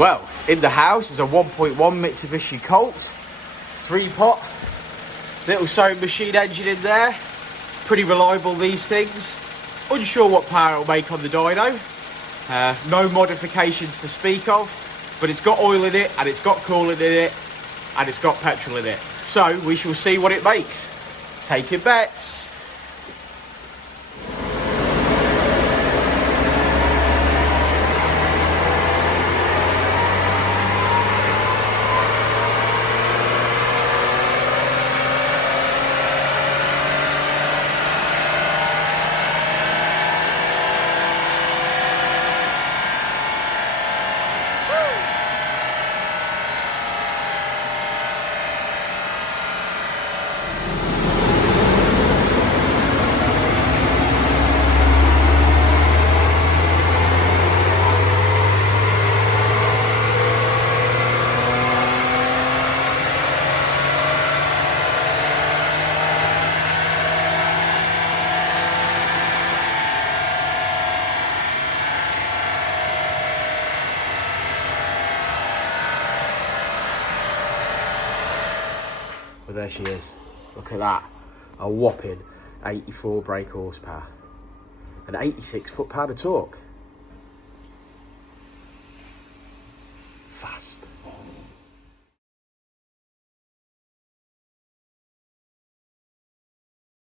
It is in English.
Well, in the house is a 1.1 Mitsubishi Colt, 3-pot, little sewing machine engine in there. Pretty reliable, these things. Unsure what power it'll make on the dyno. No modifications to speak of, but it's got oil in it, and it's got coolant in it, and it's got petrol in it. So we shall see what it makes. Taking bets. Well, there she is. Look at that. A whopping 84 brake horsepower and 86 foot-pound of torque.